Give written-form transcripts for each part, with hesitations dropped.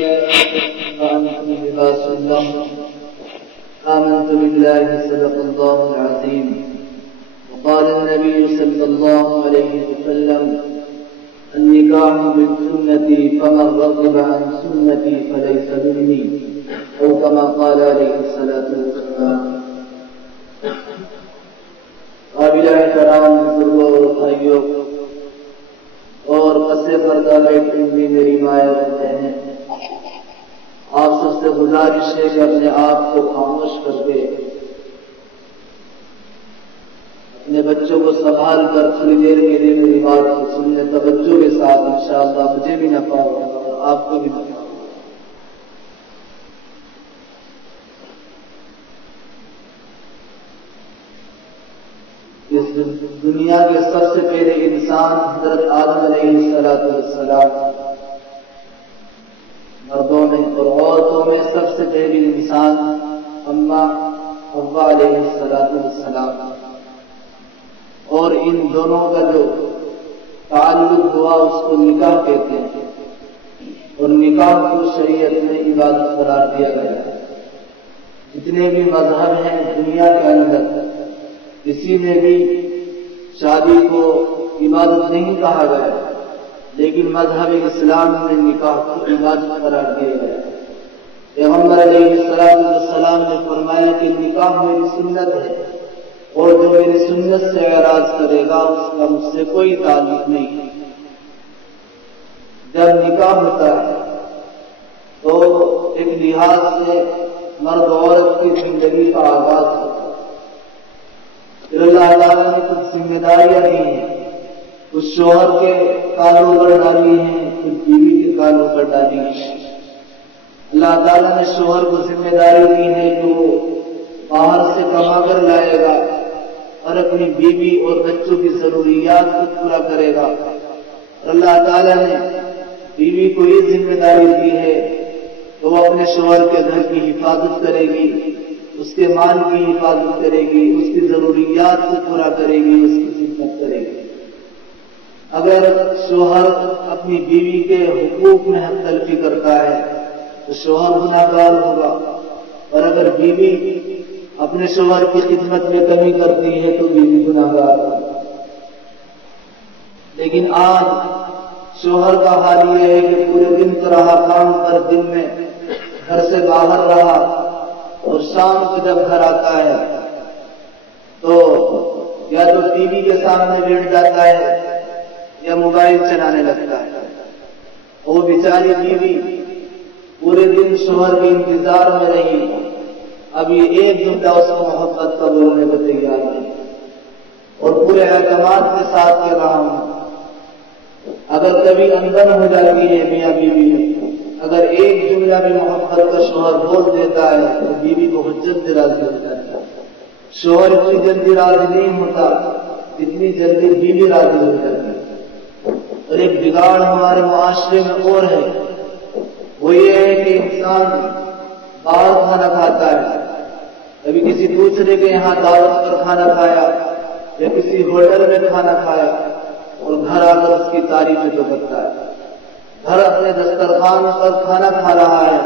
وأنتم لباس لهم آمنت بالله صدق الله العظيم وقال النبي صلى الله عليه وسلم النكاح من سنتي فمن رغب عن سنتي فليس مني أو كما قال عليه الصلاة والسلام. قابل احترام بزرگوں اور بھائیوں اور پسے پردہ بیٹھے بھی میری مائیں اور بہنیں، آپ سب سے گزارش ہے کہ اپنے آپ کو خاموش کر کے اپنے بچوں کو سنبھال کر تھوڑی دیر کے لیے میری بات کو سننے توجہ کے ساتھ انشاءاللہ مجھے بھی نفع ہوگا اور آپ کو بھی نفع ہوگا. اس دنیا کے سب سے پہلے انسان حضرت آدم علیہ السلام، مردوں میں اور عورتوں میں سب سے پہلی انسان اماں حوا علیہ السلام، اور ان دونوں کا جو تعلق ہوا اس کو نکاح کہتے ہیں، اور نکاح کو شریعت میں عبادت قرار دیا گیا ہے. جتنے بھی مذہب ہیں دنیا کے اندر کسی میں بھی شادی کو عبادت نہیں کہا گیا، لیکن مذہب اسلام میں نکاح کو عبادت قرار دیا گیا. پیغمبر علیہ السلام نے فرمایا کہ نکاح میری سنت ہے اور جو میری سنت سے اعراض کرے گا اس کا مجھ سے کوئی تعلق نہیں. جب نکاح ہوتا ہے تو ایک لحاظ سے مرد عورت کی زندگی کا آغاز ہوتا ہے. اللہ تعالیٰ نے کچھ ذمہ داریاں دی ہیں، کچھ شوہر کے کالوں پر ڈالی ہیں، کچھ بیوی کے کالوں پر ڈالی ہیں. اللہ تعالیٰ نے شوہر کو ذمہ داری دی ہے کہ وہ باہر سے کما کر لائے گا اور اپنی بیوی اور بچوں کی ضروریات کو پورا کرے گا. اور اللہ تعالیٰ نے بیوی کو یہ ذمہ داری دی ہے کہ وہ اپنے شوہر کے گھر کی حفاظت کرے گی، اس کے مال کی حفاظت کرے گی، اس کی ضروریات کو پورا کرے گی، اس کی خدمت کرے گی. اگر شوہر اپنی بیوی کے حقوق میں حق تلفی کرتا ہے تو شوہر گناہگار ہوگا، اور اگر بیوی اپنے شوہر کی خدمت میں کمی کرتی ہے تو بیوی گناہگار ہوگی. لیکن آج شوہر کا حال یہ ہے کہ پورے دن کا رہا کام پر، دن میں گھر سے باہر رہا اور شام کو جب گھر آتا ہے تو یا تو ٹی وی کے سامنے بیٹھ جاتا ہے یا موبائل چلانے لگتا ہے. وہ بیچاری بیوی پورے دن شوہر کے انتظار میں رہی، ابھی ایک جملہ اس کو محبت کا بولنے کو تیار نہیں، اور پورے اعتماد کے ساتھ کہہ رہا ہوں اگر کبھی اندر ہو جاتی ہے میاں بیوی میں، اگر ایک جملہ بھی محبت کا شوہر بول دیتا ہے تو بیوی بہت جلدی راضی ہو جاتی ہے. شوہر اتنی جلدی راضی نہیں ہوتا اتنی جلدی بیوی راضی ہو جاتی ہے. اور ایک بگاڑ ہمارے معاشرے میں اور ہے، وہ یہ ہے کہ انسان باہر کھانا کھاتا ہے، کبھی کسی دوسرے کے یہاں دعوت پر کھانا کھایا یا کسی ہوٹل میں کھانا کھایا، اور گھر آ کر اس کی تعریفیں تو کرتا ہے. گھر اپنے دسترخوان پر کھانا کھا رہا ہے،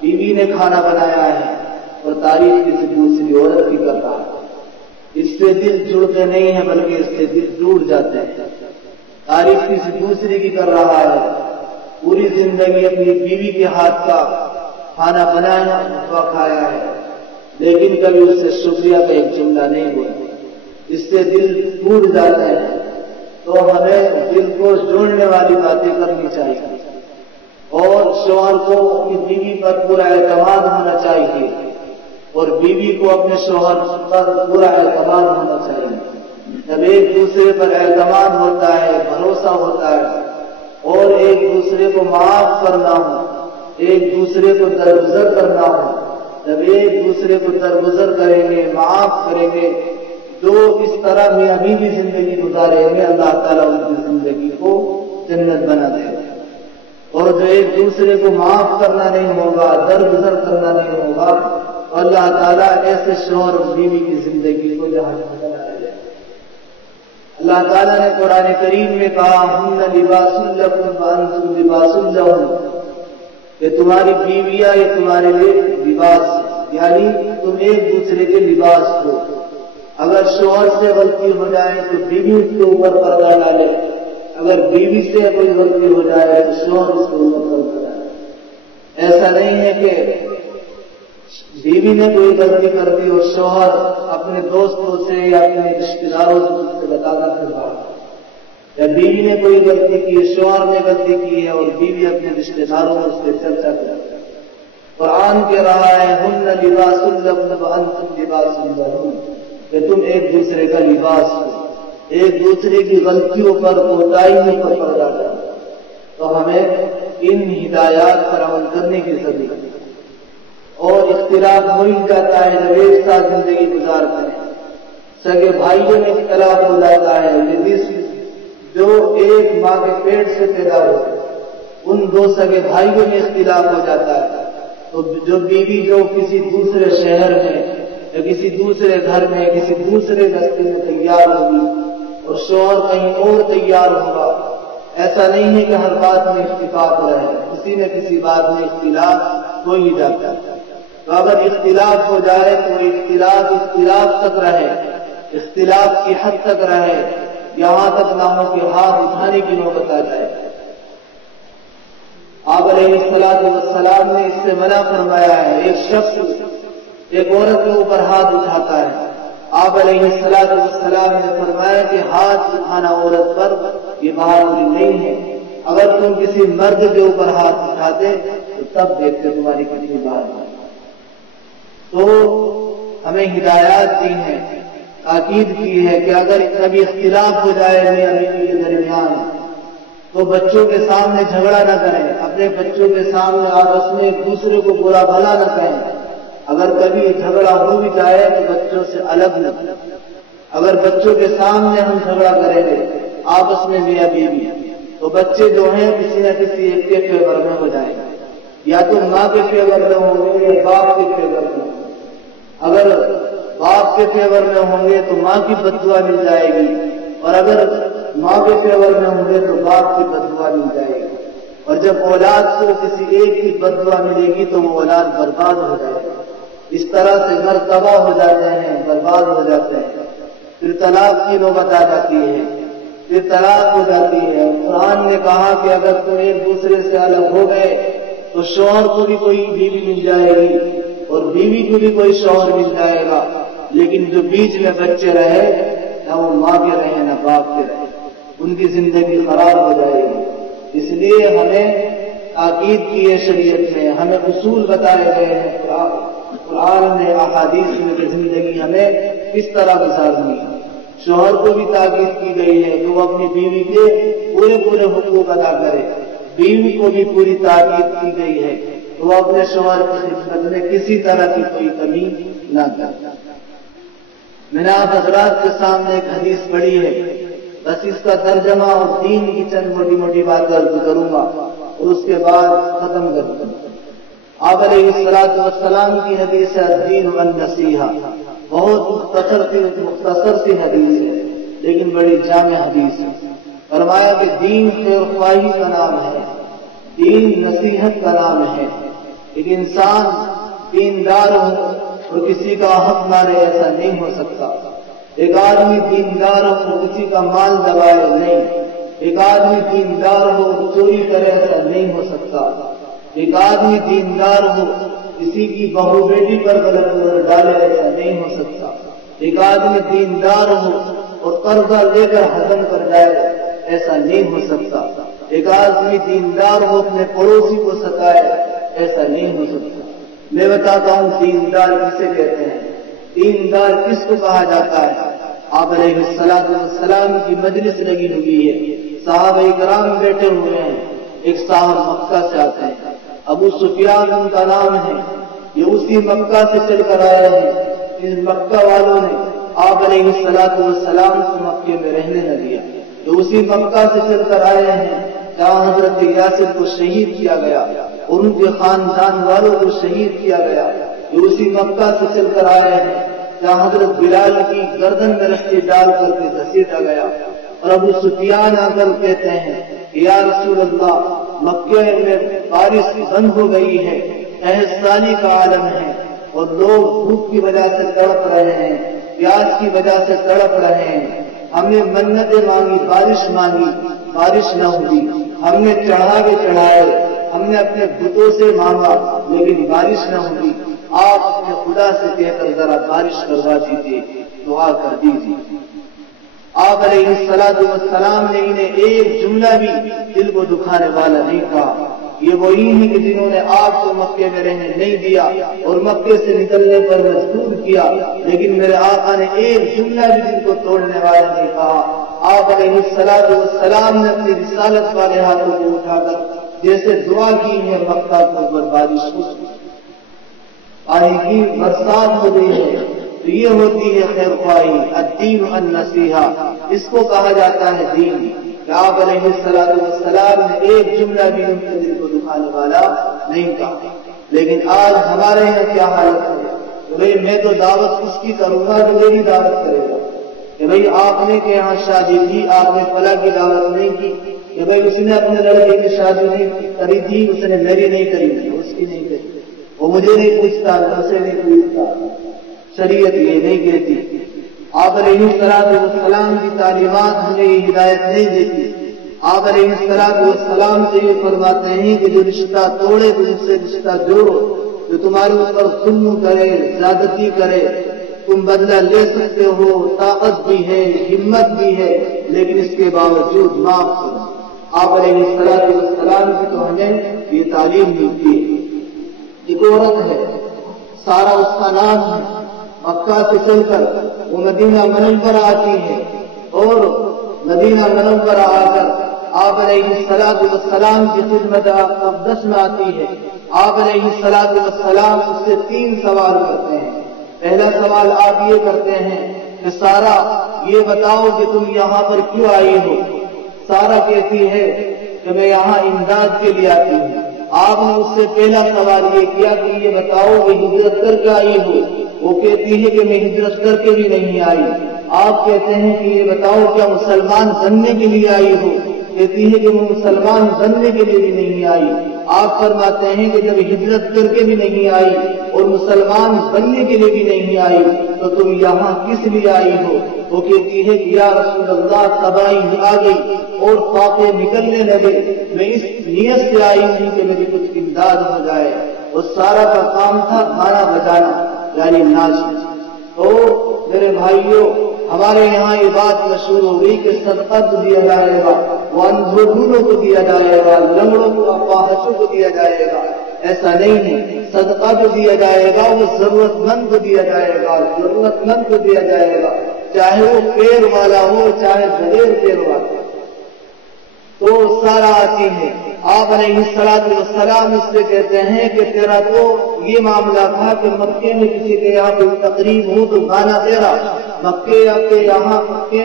بیوی نے کھانا بنایا ہے اور تعریف کسی دوسری عورت کی کر رہا ہے. اس سے دل جڑتے نہیں ہیں بلکہ اس سے دل ٹوٹ جاتے ہیں. تعریف کسی دوسری کی کر رہا ہے، پوری زندگی اپنی بیوی کے ہاتھ کا کھانا بنایا اور کھایا ہے، لیکن کبھی اس سے شکریہ کا ایک جملہ نہیں بولا. اس سے دل ٹوٹ جاتا ہے. تو ہمیں دل کو جوڑنے والی باتیں کرنی چاہیے، اور شوہر کو اپنی بیوی پر پورا اعتماد ہونا چاہیے اور بیوی کو اپنے شوہر پر پورا اعتماد ہونا چاہیے. جب ایک دوسرے پر اعتماد ہوتا ہے، بھروسہ ہوتا ہے، اور ایک دوسرے کو معاف کرنا ہو، ایک دوسرے کو درگزر کرنا ہو، جب ایک دوسرے کو درگزر کریں گے، معاف کریں گے، جو اس طرح میاں بیوی زندگی گزاریں گے اللہ تعالیٰ ان کی زندگی کو جنت بنا دے گا. اور جو ایک دوسرے کو معاف کرنا نہیں ہوگا، درگزر کرنا نہیں ہوگا، اللہ تعالیٰ ایسے شوہر اور بیوی کی زندگی کو جہنم بنا دے گا. اللہ تعالیٰ نے قرآن کریم میں کہا ہن لباس لکم وانتم لباس لہن، کہ تمہاری بیویاں یہ تمہارے لیے لباس، یعنی تم ایک دوسرے کے لباس ہو۔ اگر شوہر سے غلطی ہو جائے تو بیوی اس کے اوپر پردہ ڈالے، اگر بیوی سے کوئی غلطی ہو جائے تو شوہر اس کے اوپر پردہ ڈالے۔ ایسا نہیں ہے کہ بیوی نے کوئی غلطی کر دی اور شوہر اپنے دوستوں سے یا اپنے رشتے داروں سے بتا کر پھر بھاگا، یا بیوی نے کوئی غلطی کی ہے، شوہر نے غلطی کی ہے اور بیوی اپنے رشتے داروں میں اس پہ چرچا کرتی ہے۔ قرآن کہہ رہا ہے ہن لباس لکم وانتم لباس لہن، کہ تم ایک دوسرے کا لباس ہو، ایک دوسرے کی غلطیوں پر کوتاہیوں پر پردہ ڈالو۔ تو ہمیں ان ہدایات پر عمل کرنے کی ضرورت ہے۔ اور اختلاف ہو ہی جاتا ہے جب ایک ساتھ زندگی گزارتے ہیں، سگے بھائیوں میں اختلاف ہو جاتا ہے، جو ایک ماں کے پیٹ سے پیدا ہوتے ان دو سگے بھائیوں میں اختلاف ہو جاتا ہے، تو جو بیوی جو کسی دوسرے شہر میں یا کسی دوسرے گھر میں کسی دوسرے رستے میں تیار ہوگی اور شوہر کہیں اور تیار ہوگا، ایسا نہیں ہے کہ ہر بات میں اتفاق رہے، کسی نہ کسی بات میں اختلاف ہو ہی جاتا ہے۔ تو اگر اختلاف ہو جائے تو اختلاف تک رہے، اختلاف کی حد تک رہے، یہاں تک نہ ہو کہ ہاتھ اٹھانے کی نوبت آ جائے۔ آپ علیہ السلام نے اس سے منع فرمایا ہے۔ ایک شخص ایک عورت کے اوپر ہاتھ اٹھاتا ہے، آپ علیہ السلام نے فرمایا کہ ہاتھ اٹھانا عورت پر یہ بہادری نہیں ہے، اگر تم کسی مرد کے اوپر ہاتھ اٹھاتے تو تب دیکھتے تمہاری کتنی بہادری۔ تو ہمیں ہدایات دی ہیں، تاکید کی ہے کہ اگر کبھی اختلاف ہو جائے میاں بیوی کے درمیان تو بچوں کے سامنے جھگڑا نہ کریں، اپنے بچوں کے سامنے آپس میں ایک دوسرے کو برا بھلا نہ کہیں۔ اگر کبھی جھگڑا ہو بھی جائے تو بچوں سے الگ نہ کریں۔ اگر بچوں کے سامنے ہم جھگڑا کریں گے آپس میں میاں بیوی تو بچے جو ہیں کسی نہ کسی ایک کے فیور میں ہو جائیں گے، یا تو ماں کے فیور میں ہوں گے یا باپ کے فیور میں ہوں گے۔ اگر باپ کے فیور میں ہوں گے تو ماں کی بددعا مل جائے گی، اور اگر ماں کے فیور میں ہوں گے تو باپ کی بددعا مل جائے گی، اور جب اولاد کو کسی ایک کی بددعا ملے گی تو وہ اولاد برباد ہو جائے گی۔ اس طرح سے گھر تباہ ہو جاتے ہیں، برباد ہو جاتے ہیں، پھر طلاق کی نوبت آ جاتی ہے، پھر طلاق ہو جاتی ہے۔ قرآن نے کہا کہ اگر تم ایک دوسرے سے الگ ہو گئے تو شوہر کو بھی کوئی بیوی مل جائے گی اور بیوی کو بھی کوئی شوہر مل جائے گا، لیکن جو بیچ میں بچے رہے نہ وہ ماں کے رہے نہ باپ کے رہے، ان کی زندگی خراب ہو جائے گی۔ اس لیے ہمیں تاکید کی ہے، شریعت میں ہمیں اصول بتائے گئے ہیں، قرآن میں احادیث میں کہ زندگی ہمیں کس طرح گزارنی ہے۔ شوہر کو بھی تاکید کی گئی ہے کہ وہ اپنی بیوی کے پورے حقوق ادا کرے، بیوی کو بھی پوری تاکید کی گئی ہے کہ وہ اپنے شوہر کی خدمت میں کسی طرح کی کوئی کمی نہ کرے۔ میں نے آپ حضرات کے سامنے ایک حدیث پڑھی ہے، بس اس کا ترجمہ اور دین کی چند موٹی موٹی باتیں عرض کروں گا اور اس کے بعد ختم کر دوں گا۔ آپ علیہ السلام کی حدیث ہے الدین والنصیحہ، بہت مختصر سی حدیث ہے لیکن بڑی جامع حدیث ہے۔ فرمایا کہ دین خیر خواہی کا نام ہے، دین نصیحت کا نام ہے۔ ایک انسان دیندار ہو اور کسی کا حق مارے ایسا نہیں ہو سکتا۔ ایک آدمی دیندار ہو اور کسی کا مال دبائے نہیں، ایک آدمی دیندار ہو چوری کرے ایسا نہیں ہو سکتا۔ ایک آدمی دیندار ہو کسی کی بہو بیٹی پر غلط نظر ڈالے ایسا نہیں ہو سکتا۔ ایک آدمی دیندار ہو اور قرضہ لے کر ہضم کر جائے ایسا نہیں ہو سکتا۔ ایک آدمی دیندار ہو اپنے پڑوسی کو ستائے ایسا نہیں ہو سکتا۔ میں بتاتا ہوں دیندار کسے کہتے ہیں، دیندار کس کو کہا جاتا ہے۔ آپ علیہ السلام کی مجلس لگی ہوئی ہے، صحابہ کرام بیٹھے ہوئے ہیں، ایک صاحب مکہ سے آتے ہیں، ابو سفیان ان کا نام ہے، یہ اسی مکہ سے چل کر آئے ہیں۔ ان مکہ والوں نے آپ علیہ السلام کو مکے میں رہنے نہ دیا، یہ اسی مکہ سے چل کر آئے ہیں جہاں حضرت یاسر کو شہید کیا گیا اور ان کے خاندان والوں کو شہید کیا گیا۔ یہ اسی مکہ سے چل کر آئے ہیں جہاں حضرت بلال کی گردن میں رسی ڈال کر کے گھسیٹا گیا، اور ابو سفیان آ کر کہتے ہیں یا رسول اللہ مکے میں بارش بند ہو گئی ہے، قحط کا عالم ہے اور لوگ بھوک کی وجہ سے تڑپ رہے ہیں، پیاس کی وجہ سے تڑپ رہے ہیں، ہم نے منتیں مانگی، بارش نہ ہوئی، ہم نے چڑھائے، ہم نے اپنے بتوں سے مانگا لیکن بارش نہ ہوئی، آپ اپنے خدا سے کہہ کر ذرا بارش کروا دیجیے، دعا کر دیجیے۔ آپ علیہ السلام نے انہیں ایک جملہ بھی دل کو دکھانے والا نہیں کہا۔ یہ وہی ہیں کہ جنہوں نے آپ کو مکے میں رہنے نہیں دیا اور مکے سے نکلنے پر مجبور کیا، لیکن میرے آقا نے ایک جملہ بھی دل کو توڑنے والا نہیں کہا۔ آپ علیہ السلام نے اپنی رسالت والے ہاتھوں کو اٹھا کر جیسے دعا کی ہے، مکہ کے اوپر بارش ہو، پانی کی برسات ہو گئی ہے، تو یہ ہوتی ہے خیر خواہی، الدین النصیحہ، اس کو کہا جاتا ہے دین۔ کہ آپ علیہ السلام نے ایک جملہ بھی ان کے دل کو دکھانے والا نہیں کہا۔ لیکن آج ہمارے یہاں کیا حالت ہے کہ بھئی میں تو دعوت اس کی کروں گا جو میری دعوت کرے گا، کہ بھئی آپ نے کہ یہاں شادی کی، آپ نے فلاں کی دعوت نہیں کی، کہ بھئی اس نے اپنے لڑکے کی شادی نہیں کری تھی، اس نے میری نہیں کری تھی، اس کی نہیں کری، وہ مجھے نہیں پوچھتا، اسے نہیں پوچھتا، شریعت یہ نہیں کہتی۔ آپ علیہ السلام کی تعلیمات ہمیں یہ ہدایت نہیں دیتی۔ آپ علیہ السلام سے یہ فرماتے ہیں کہ جو رشتہ توڑے تو اس سے رشتہ جوڑو، جو تمہارے اوپر ظلم کرے، زیادتی کرے، تم بدلہ لے سکتے ہو، طاقت بھی ہے، ہمت بھی ہے، لیکن اس کے باوجود معاف کرو۔ آپ علیہ السلام کی تو ہمیں یہ تعلیم ملتی ہے۔ ایک عورت ہے، سارا اس کا نام ہے، مکہ سے چل کر وہ مدینہ منورہ آتی ہے اور مدینہ منورہ آ کر آپ علیہ السلام کی خدمت اقدس میں آتی ہے۔ آپ علیہ السلام اس سے 3 سوال کرتے ہیں۔ پہلا سوال آپ یہ کرتے ہیں کہ سارا یہ بتاؤ کہ تم یہاں پر کیوں آئی ہو؟ سارا کہتی ہے کہ میں یہاں امداد کے لیے آتی ہوں۔ آپ نے اس سے پہلا سوال یہ کیا کہ یہ بتاؤ کہ ہجرت کر کے آئی ہو؟ وہ کہتی ہے کہ میں ہجرت کر کے بھی نہیں آئی۔ آپ کہتے ہیں کہ یہ بتاؤ کیا مسلمان بننے کے لیے آئی ہو؟ کہتی ہے کہ میں مسلمان بننے کے لیے بھی نہیں آئی۔ آپ فرماتے ہیں کہ جب ہجرت کر کے بھی نہیں آئی اور مسلمان بننے کے لیے بھی نہیں آئی تو تم یہاں کس لیے آئی ہو؟ وہ کہتی ہے کہ یا رسول اللہ تباہی آ گئی اور فاقے نکلنے لگے، میں اس نیت سے آئی ہوں کہ میری کچھ امداد ہو جائے۔ اور سارا کا کام تھا گانا بجانا یعنی ناچ۔ تو میرے بھائیوں ہمارے یہاں یہ بات مشہور ہو گئی کہ صدقہ تو دیا جائے گا، وہ اندھوں کو دیا جائے گا، لنگڑوں کو اپاہجوں کو دیا جائے گا۔ ایسا نہیں ہے، صدقہ جو دیا جائے گا وہ ضرورت مند کو دیا جائے گا، ضرورت مند کو دیا جائے گا، چاہے وہ پیر والا ہو چاہے بغیر پیر والا۔ تو سارا آتی ہے، آپ علیہ السلام اس سے کہتے ہیں کہ تیرا تو یہ معاملہ تھا کہ مکے میں کسی کے یہاں کوئی تقریب ہو تو گانا تیرا، مکے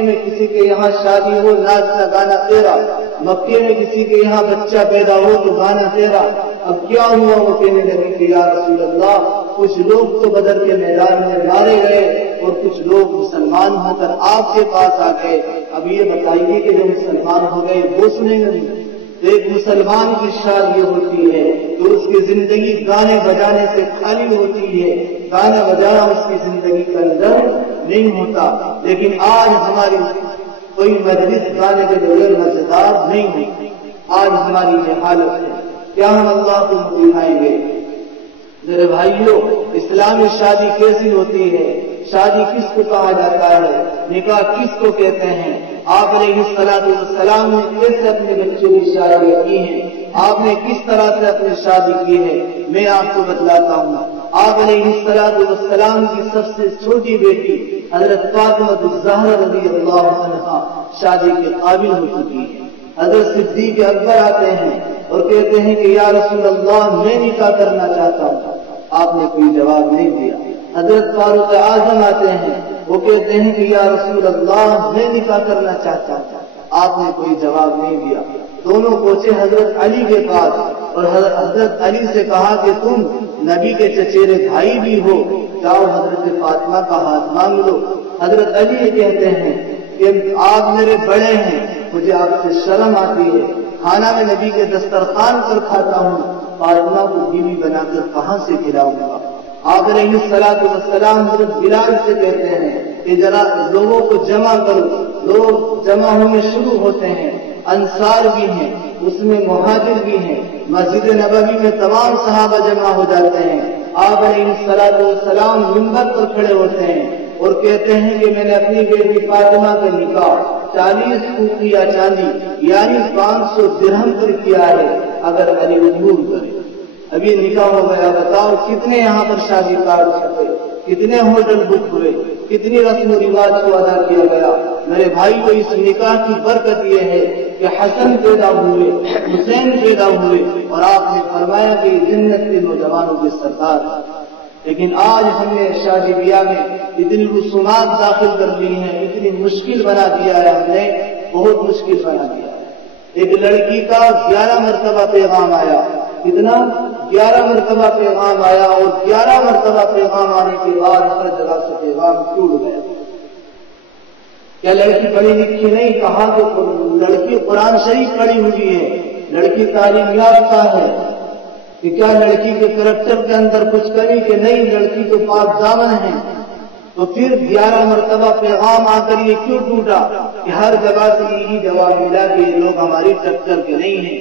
میں کسی کے یہاں شادی ہو ناچنا گانا تیرا، مکے میں کسی کے یہاں بچہ پیدا ہو تو گانا تیرا۔ اب کیا ہوا؟ وہ کہنے لگے کہ یا رسول اللہ کچھ لوگ تو بدر کے میدان میں مارے گئے اور کچھ لوگ مسلمان ہو کر آپ کے پاس آ گئے، اب یہ بتائیے کہ جو مسلمان ہو گئے وہ سنیں گے؟ ایک مسلمان کی شادی ہوتی ہے تو اس کی زندگی گانے بجانے سے خالی ہوتی ہے، گانا بجانا اس کی زندگی کا اندر نہیں ہوتا۔ لیکن آج ہماری کوئی مجلس گانے کے بغیر مزیدار نہیں ہوتی۔ آج ہماری یہ حالت ہے، کیا ہم اللہ کو دکھائیں گے؟ میرے بھائیوں اسلامی شادی کیسی ہوتی ہے؟ شادی کس کو کہا جاتا ہے؟ نکاح کس کو کہتے ہیں؟ آپ علیہ السلام نے کیسے اپنے بچوں کی شادی کی ہے؟ آپ نے کس طرح سے اپنی شادی کی ہے میں آپ کو بتلاتا ہوں۔ آپ علیہ السلام کی سب سے چھوٹی بیٹی حضرت فاطمہ الزہرا رضی اللہ عنہا شادی کے قابل ہو چکی ہے۔ حضرت صدیق اکبر آتے ہیں اور کہتے ہیں کہ یا رسول اللہ میں نکاح کرنا چاہتا ہوں، آپ نے کوئی جواب نہیں دیا۔ حضرت فاروق اعظم آتے ہیں، وہ کہتے ہیں کہ یا رسول اللہ میں نکاح کرنا چاہتا ہوں، آپ نے کوئی جواب نہیں دیا۔ دونوں پہنچے حضرت علی کے پاس اور حضرت علی سے کہا کہ تم نبی کے چچیرے بھائی بھی ہو، جاؤ حضرت فاطمہ کا ہاتھ مانگ لو۔ حضرت علی کہتے ہیں کہ آپ میرے بڑے ہیں، مجھے آپ سے شرم آتی ہے کھانا میں نبی کے دسترخوان پر کھاتا ہوں، فاطمہ کو بیوی بنا کر کہاں سے کھلاؤں گا؟ آپ علیہ الصلوۃ والسلام حضرت بلال سے کہتے ہیں کہ ذرا لوگوں کو جمع کرو، لوگ جمع ہونے شروع ہوتے ہیں، انصار بھی ہیں، اس میں مہاجر بھی ہیں، مسجد نبوی میں تمام صحابہ جمع ہو جاتے ہیں، آپ علیہ الصلوۃ والسلام منبر پر کھڑے ہوتے ہیں اور کہتے ہیں کہ میں نے اپنی بیٹی فاطمہ کا نکاح 40 اوقیہ چاندی یعنی 500 درہم پر کیا ہے، اگر علی منظور کرے۔ اب یہ نکاح ہو گیا، بتاؤ کتنے یہاں پر شادی کارڈ چھپے، کتنے ہوٹل بک ہوئے، کتنی رسم و رواج کو ادا کیا گیا۔ میرے بھائی کو اس نکاح کی برکت یہ ہے کہ حسن پیدا ہوئے، حسین پیدا ہوئے، اور آپ نے فرمایا کہ جنت کے نوجوانوں کے سردار۔ لیکن آج ہم نے شادی بیاہ میں اتنی رسومات داخل کر لی ہیں، اتنی مشکل بنا دیا ہے، ہم نے بہت مشکل بنا دیا ہے۔ ایک لڑکی کا 11 مرتبہ پیغام آیا، کتنا؟ 11 مرتبہ پیغام آیا، اور 11 مرتبہ پیغام آنے کے بعد ہر جگہ سے پیغام ٹوٹ گیا۔ کیا لڑکی پڑھی لکھی نہیں؟ کہا کہ لڑکی قرآن شریف پڑھی ہوئی ہے، لڑکی تعلیم یافتہ ہے، کہ کیا لڑکی کے کریکٹر کے اندر کچھ کمی کہ نہیں؟ لڑکی تو پاک دامن ہے۔ تو پھر 11 مرتبہ پیغام آ کر یہ کیوں ٹوٹا کہ ہر جگہ سے یہی جواب ملا کہ یہ لوگ ہماری ٹکر کے نہیں ہیں،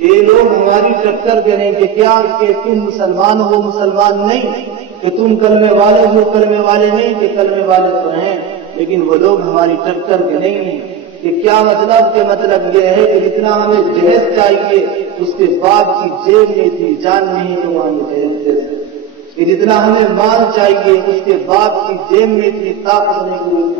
یہ لوگ ہماری ٹکر کے نہیں، کہ کیا کہ تم مسلمان ہو مسلمان نہیں، کہ تم کلمے والے ہو کلمے والے نہیں، کہ کلمے والے تو ہیں لیکن وہ لوگ ہماری ٹکر کے نہیں ہیں۔ کہ کیا مطلب؟ کہ مطلب یہ ہے کہ جتنا ہمیں جہیز چاہیے اس کے باپ کی جیب میں تھی جان نہیں تو وہ ہمیں جہیز دے سکتے، کہ جتنا ہمیں مال چاہیے اس کے باپ کی جیب میں تھی طاقت نہیں ہوئی۔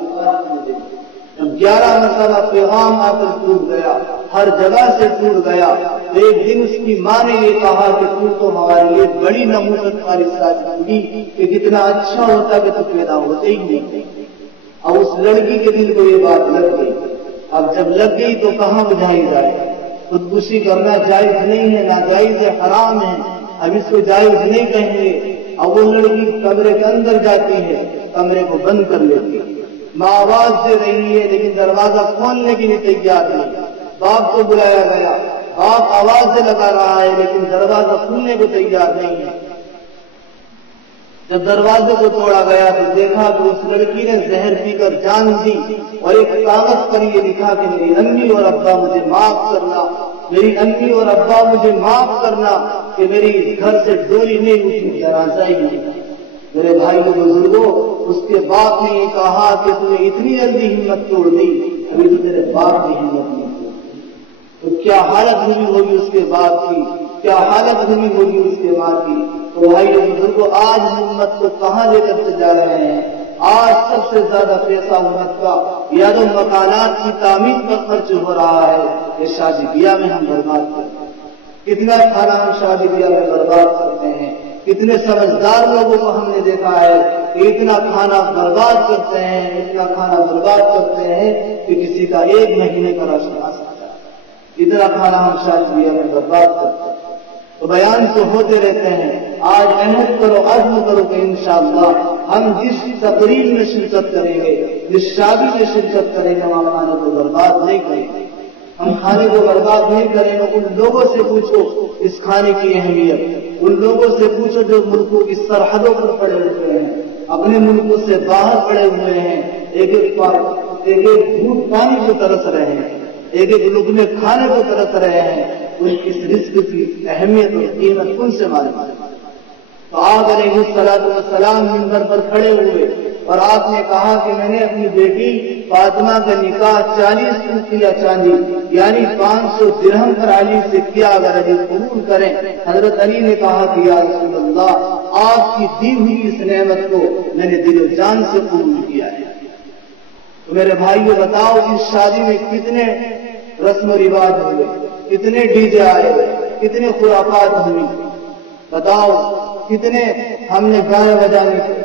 جب 11 مرتبہ پیغام آ کر ٹوٹ گیا، ہر جگہ سے ٹوٹ گیا، تو ایک دن اس کی ماں نے یہ کہا کہ تو ہمارے لیے بڑی نحوست والی شادی ہوگی، کہ کتنا اچھا ہوتا کہ تو پیدا ہوتے ہی نہیں۔ اب اس لڑکی کے دل کو یہ بات لگ گئی، اب جب لگ گئی تو کہاں بجھائی جائے؟ خودکشی کرنا جائز نہیں ہے، ناجائز ہے، حرام ہے، اب اس کو جائز نہیں کہیں گے۔ اب وہ لڑکی کمرے کے اندر جاتی ہے، کمرے کو بند کر لیتی ہے، ماں آواز دے رہی ہے لیکن دروازہ کھولنے کے لیے تیار نہیں۔ باپ کو بلایا گیا، باپ آواز سے لگا رہا ہے لیکن دروازہ کھولنے کو تیار نہیں ہے۔ جب دروازے کو توڑا گیا تو دیکھا کہ اس لڑکی نے زہر پی کر جان دی، اور ایک کاغذ پر یہ لکھا کہ میری امی اور ابا مجھے معاف کرنا، میری امی اور ابا مجھے معاف کرنا، کہ میری گھر سے ڈولی نہیں اٹھی، جنازہ ہی نہیں۔ میرے بھائی بزرگوں، اس کے باپ نے یہ کہا کہ تم نے اتنی جلدی ہمت توڑ دی، ابھی تو تیرے باپ کی ہمت نہیں توڑی، تو کیا حالت ہوئی ہوگی اس کے باپ کی، کیا حالت ہوئی ہوگی اس کے ماں کی۔ تو بھائی بزرگوں، آج امت کو کہاں لے کر کے جا رہے ہیں؟ آج سب سے زیادہ پیسہ امت کا یا تو مکانات کی تعمیر پر خرچ ہو رہا ہے، یہ شادی بیاہ میں ہم برباد کرتے ہیں۔ کتنا کھانا ہم شادی بیاہ میں برباد کرتے ہیں، کتنے سمجھدار لوگوں کو ہم نے دیکھا ہے کہ اتنا کھانا برباد کرتے ہیں، اتنا کھانا برباد کرتے ہیں کہ کسی کا 1 مہینے کا راشن آ سکتا ہے، اتنا کھانا ہم شادی بیاہ میں برباد کرتے ہیں۔ تو بیان تو ہوتے رہتے ہیں، آج عہد کرو، عزم کرو کہ انشاءاللہ ہم جس تقریب میں شرکت کریں گے، جس شادی میں شرکت کریں گے، وہاں کھانے کو برباد نہیں کریں گے، ہم کھانے کو برباد نہیں کریں گے۔ ان لوگوں سے پوچھو اس کھانے کی اہمیت، ان لوگوں سے پوچھو جو ملکوں کی سرحدوں پر پڑے ہوئے ہیں، اپنے ملکوں سے باہر پڑے ہوئے ہیں، ایک ایک گھونٹ پانی کو ترس رہے ہیں، ایک ایک لقمے کھانے کو ترس رہے ہیں، ان کی رزق کی اہمیت اور قیمت ان سے معلوم ہے۔ تو آپ علیہ الصلوۃ والسلام منبر پر کھڑے ہوئے اور آپ نے کہا کہ میں نے اپنی بیٹی فاطمہ کا نکاح 40 اوقیہ چاندی یعنی 500 درہم پر علی سے کیا، اگر علی قبول کریں۔ حضرت علی نے کہا کہ یا رسول اللہ، آپ کی دی ہوئی اس نعمت کو میں نے دل و جان سے قبول کیا ہے۔ تو میرے بھائیو بتاؤ، اس شادی میں کتنے رسم و رواج ہوئے، کتنے ڈی جے آئے، کتنے خرافات ہوئی، بتاؤ کتنے ہم نے گانے بجانے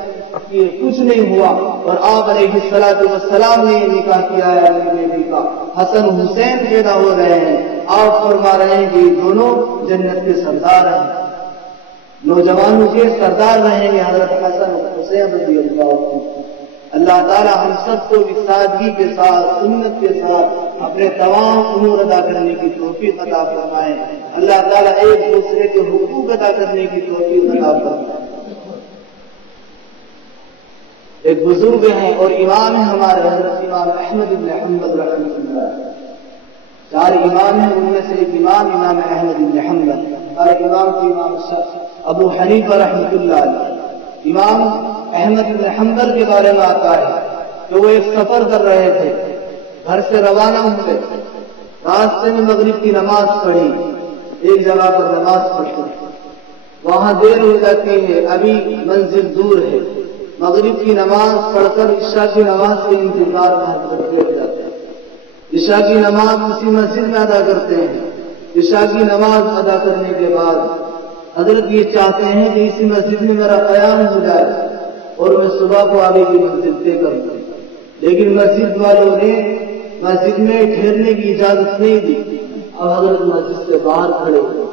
کیے، کچھ نہیں ہوا۔ اور آپ علیہ الصلوۃ والسلام نے یہ نکاح کیا ہے اپنی بیٹی کا، حسن حسین پیدا ہو رہے ہیں، آپ فرما رہے ہیں کہ یہ دونوں جنت کے سردار ہیں، نوجوانوں کے سردار رہیں گے حضرت حسن حسین رضی اللہ عنہ۔ اللہ تعالیٰ ہم سب کو بھی سادگی کے ساتھ سنت کے ساتھ اپنے تمام امور ادا کرنے کی توفیق عطا فرمائے. اللہ تعالیٰ ایک دوسرے کے حقوق ادا کرنے کی توفیق عطا فرمائے. ایک بزرگ ہیں اور امام ہیں ہمارے حضرت امام احمد بن حنبل رحمۃ اللہ. 4 امام ہیں، ان میں سے ایک امام احمد بن حنبل، اور امام کی امام ابو حنیفہ رحمۃ اللہ علیہ. امام احمد بن حنبل کے بارے میں آتا ہے کہ وہ ایک سفر کر رہے تھے، گھر سے روانہ ہوئے، راستے میں مغرب کی نماز پڑھی، ایک جگہ پر نماز پڑھی، وہاں دیر ہو جاتی ہے، ابھی منزل دور ہے، مغرب کی نماز پڑھ کر عشاء کی نماز کے انتظار میں بیٹھ جاتے ہیں. عشاء کی نماز کسی مسجد میں ادا کرتے ہیں. عشاء کی نماز ادا کرنے کے بعد حضرت یہ چاہتے ہیں کہ اسی مسجد میں میرا قیام ہو جائے اور میں صبح کو آگے کی مسجد طے کر دوں، لیکن مسجد والوں نے مسجد میں ٹھہرنے کی اجازت نہیں دی. اب حضرت مسجد سے باہر کھڑے ہوئے.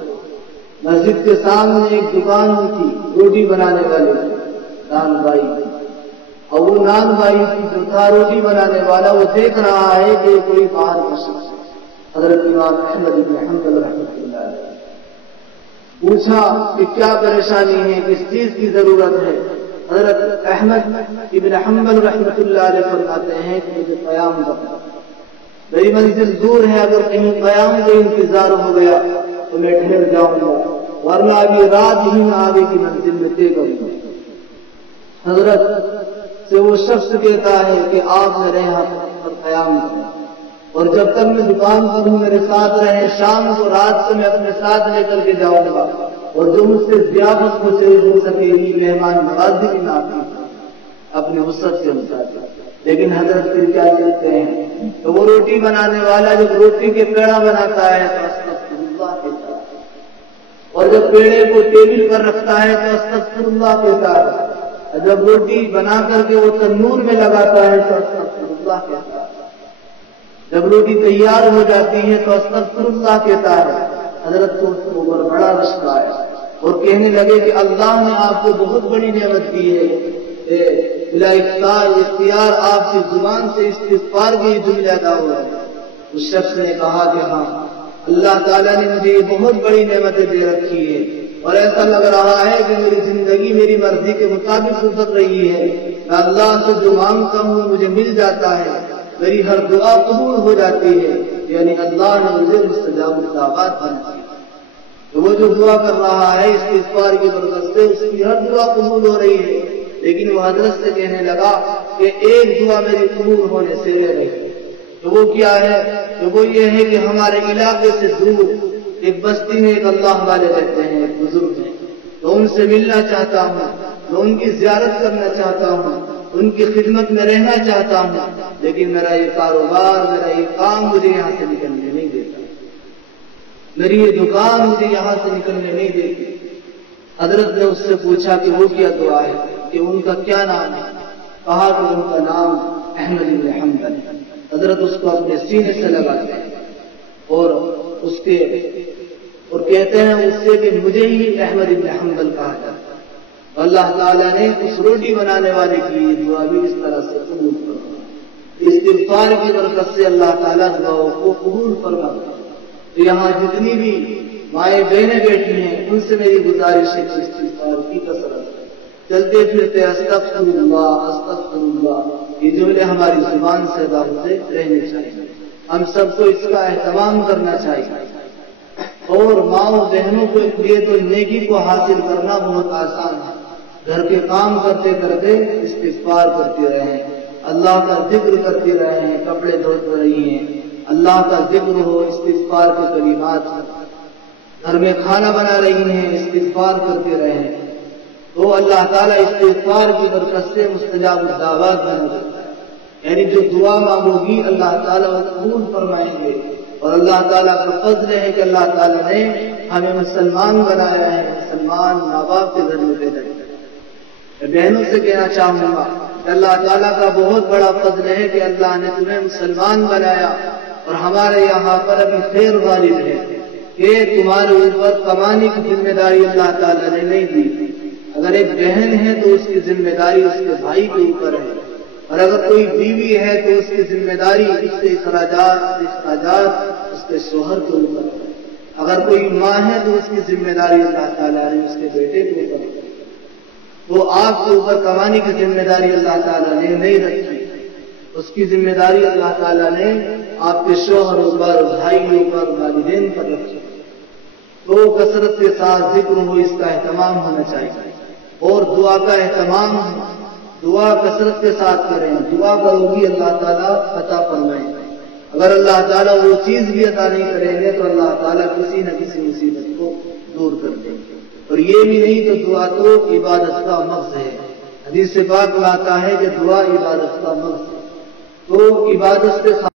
مسجد کے سامنے ایک دکان تھی روٹی بنانے والی، نان بائی، اور وہ نان بائی جو تھا روٹی بنانے والا، وہ دیکھ رہا ہے کہ کوئی باہر کا شخص. حضرت امام احمد بن حنبل رحمۃ اللہ علیہ پوچھا کہ کیا پریشانی ہے، کس چیز کی ضرورت ہے. حضرت احمد ابن حنبل رحمۃ اللہ علیہ فرماتے ہیں کہ مجھے قیام کرنا، میری منزل دور ہے، اگر کہیں قیام کا انتظار ہو گیا تو میں ٹھہر جاؤں گا، ورنہ ابھی رات ہی میں آگے کی منزل میں طے کروں گا. حضرت سے وہ شخص کہتا ہے کہ آپ میرے یہاں پر قیام کریں، اور جب تک میں دکان پر ہوں میرے ساتھ رہیں، شام کو رات سے میں اپنے ساتھ لے کر کے جاؤں گا، اور جو مجھ سے ضیافت کو چیز ہو سکے گی، مہمان نوازی بھی نہ کی اپنے وسعت سے مطابق. لیکن حضرت پھر کیا چلتے ہیں تو وہ روٹی بنانے والا جب روٹی کے پیڑا بناتا ہے تو استغفر اللہ کہتا ہے، اور جب پیڑے کو ٹیبل پر رکھتا ہے تو استغفر اللہ کہتا ہے، جب روٹی بنا کر کے وہ تنور میں لگاتا ہے تو استغفر اللہ کہتا ہے، جب روٹی تیار ہو جاتی ہے تو استغفر اللہ کہتا ہے. حضرت کو اس کے اوپر بڑا رشک آیا اور کہنے لگے کہ اللہ نے آپ کو بہت بڑی نعمت دی ہے، بلا اختیار آپ کی زبان سے استغفار کے جملے ادا ہوا ہے. اس شخص نے کہا کہ ہاں، اللہ تعالیٰ نے مجھے یہ بہت بڑی نعمتیں دے رکھی ہے، اور ایسا لگ رہا ہے کہ میری زندگی میری مرضی کے مطابق گزر رہی ہے. میں اللہ سے جو مانگتا ہوں مجھے مل جاتا ہے، میری ہر دعا قبول ہو جاتی ہے. یعنی اللہ نے مجھے مستجاب الدعوات بنا دی. تو وہ جو دعا کر رہا ہے استغفار کی برکت سے اس کی ہر دعا قبول ہو رہی ہے. لیکن وہ حضرت سے کہنے لگا کہ ایک دعا میری قبول ہونے سے رہ رہی. تو وہ کیا ہے؟ تو وہ یہ ہے کہ ہمارے علاقے سے دور ایک بستی میں ایک اللہ والے رہتے ہیں، ایک بزرگ ہیں، تو ان سے ملنا چاہتا ہوں، میں ان کی زیارت کرنا چاہتا ہوں، ان کی خدمت میں رہنا چاہتا ہوں، لیکن میرا یہ کاروبار، میرا یہ کام مجھے یہاں سے نکلنے نہیں دیتا، میری یہ دکان مجھے یہاں سے نکلنے نہیں دیتی. حضرت نے اس سے پوچھا کہ وہ کیا دعا ہے، کہ ان کا کیا نام ہے. کہا کہ ان کا نام احمد بن حنبل. حضرت اس کو اپنے سینے سے لگاتے ہیں اور کہتے ہیں اس سے کہ مجھے ہی احمد بن حنبل کہا جاتا ہے. اللہ تعالیٰ نے اس روٹی بنانے والے کی یہ دعا بھی اس طرح سے قبول فرما. استغفار کی برکت سے اللہ تعالیٰ دعاؤں کو قبول فرما. تو یہاں جتنی بھی مائیں بہنیں بیٹھی ہیں ان سے میری گزارش ہے کہ استغفار کی کثرت چلتے پھرتے استغفر اللہ یہ جملے ہماری زبان سے ادا ہوتے رہنے چاہیے. ہم سب کو اس کا اہتمام کرنا چاہیے. اور ماؤں بہنوں کو لیے تو نیکی کو حاصل کرنا بہت آسان ہے. گھر کے کام کرتے کرتے استغفار کرتے رہیں، اللہ کا ذکر کرتے رہیں، کپڑے دھوتے رہی ہیں، اللہ کا ذکر ہو، استغفار کے کلمات ہو. گھر میں کھانا بنا رہی ہیں، استغفار کرتے رہیں، تو اللہ تعالیٰ استغفار کی برکت سے مستجاب الدعوات بنا دیتا ہے. یعنی جو دعا مانگو گی اللہ تعالیٰ وہ قبول فرمائیں گے. اور اللہ تعالیٰ کا فضل ہے کہ اللہ تعالیٰ نے ہمیں مسلمان بنایا ہے، مسلمان ماں باپ کے گھر میں پیدا کیا. میں بہنوں سے کہنا چاہوں گا کہ اللہ تعالیٰ کا بہت بڑا فضل ہے کہ اللہ نے تمہیں مسلمان بنایا. اور ہمارے یہاں پر ابھی خیر غالب ہے کہ تمہارے اوپر کمانے کی ذمہ داری اللہ تعالیٰ نے نہیں دی. اگر ایک بہن ہے تو اس کی ذمہ داری اس کے بھائی کے اوپر ہے. اور اگر کوئی بیوی ہے تو اس کی ذمہ داری اس کے اخراجات اس کے شوہر کے اوپر ہے۔ اگر کوئی ماں ہے تو اس کی ذمہ داری اللہ تعالیٰ نے اس کے بیٹے کے اوپر ہے۔ وہ آپ کے اوپر کمانے کی ذمہ داری اللہ تعالیٰ نے نہیں رکھی، اس کی ذمہ داری اللہ تعالیٰ نے آپ کے شوہروں پر، بھائیوں پر، والدین پر رکھی۔ تو کثرت کے ساتھ ذکر ہو، اس کا اہتمام ہونا چاہیے، اور دعا کا اہتمام، دعا کثرت کے ساتھ کریں۔ دعا کرو گی اللہ تعالیٰ عطا فرمائیں گے۔ اگر اللہ تعالیٰ وہ چیز بھی عطا نہیں کریں گے تو اللہ تعالیٰ کسی نہ کسی مصیبت کو دور کر دیں گے۔ اور یہ بھی نہیں کہ دعا تو عبادت کا مغز ہے، حدیث پاک میں آتا ہے کہ دعا عبادت کا مغز ہے، تو عبادت سے